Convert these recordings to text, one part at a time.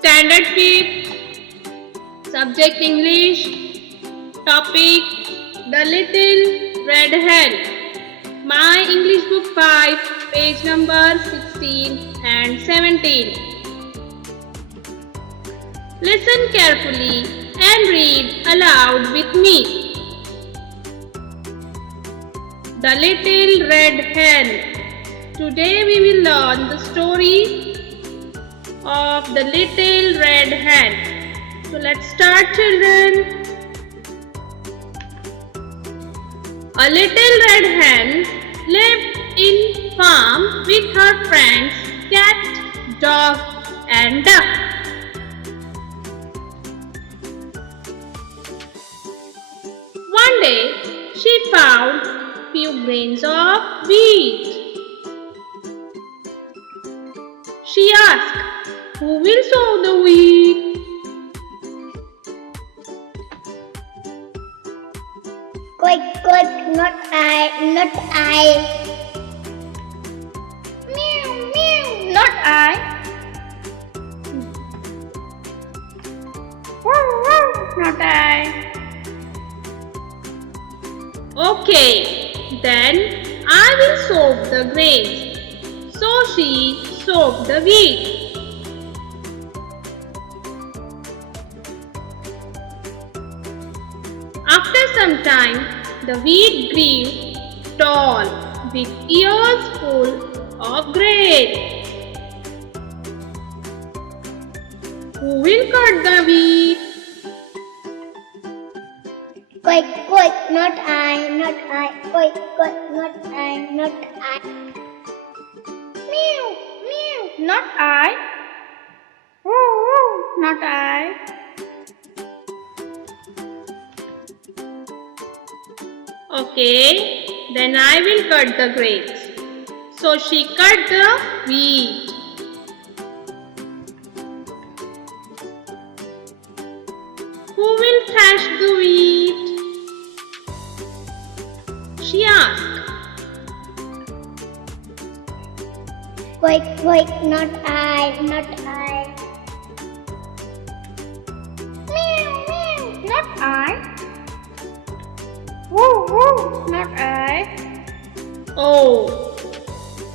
Standard 5th. Subject English. Topic The Little Red Hen. My English Book 5, page number 16 and 17. Listen carefully and read aloud with me. The Little Red Hen. Today we will learn the story of the Little Red Hen. So let's start, children. A little red hen lived in farm with her friends cat, dog and duck. One day she found few grains of wheat. She asked, "Who will sow the wheat?" Quack, not I, not I. Meow, meow, not I. Wow, wow, not I. Okay, then I will soak the grains. So she soaked the wheat. After some time, the wheat grew tall with ears full of grain. Who will cut the wheat? Quack, not I, not I. Quack, not I, not I. Meow, meow, not I. Woo, woo, not I. Okay, then I will cut the grapes. So she cut the wheat. Who will thresh the wheat? She asked. Quack, not I, not I. Meow, meow, not I. Woo, woo, not I. Oh,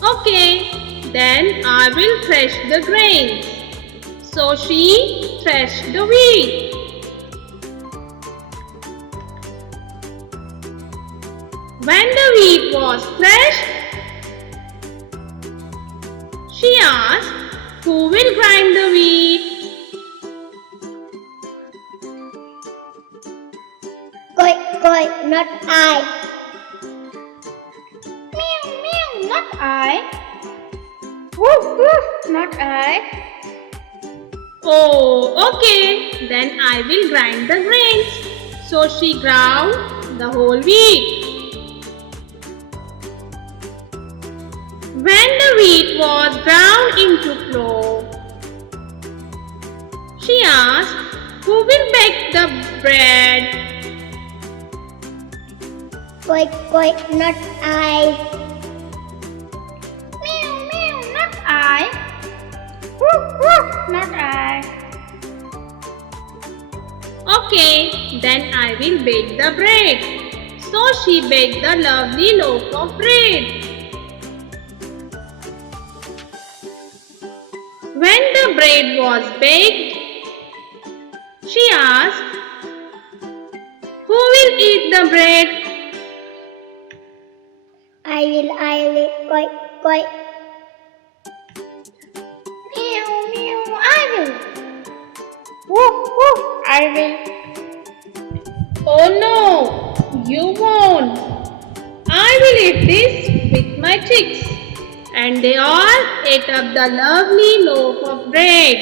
okay, then I will thresh the grains. So she threshed the wheat. When the wheat was threshed, she asked, "Who will grind the wheat?" Quack, not I. Meow, meow, not I. Woof, woof, not I. Oh, okay, then I will grind the grains. So she ground the whole wheat. When the wheat was ground into flour, she asked, "Who will bake the bread?" Quack, not I. Meow, meow, not I. Woof, woof, not I. Okay, then I will bake the bread. So she baked the lovely loaf of bread. When the bread was baked, she asked, "Who will eat the bread?" I will, quack. Meow, meow, I will. Woof, woof, I will. Oh no, you won't. I will eat this with my chicks. And they all ate up the lovely loaf of bread.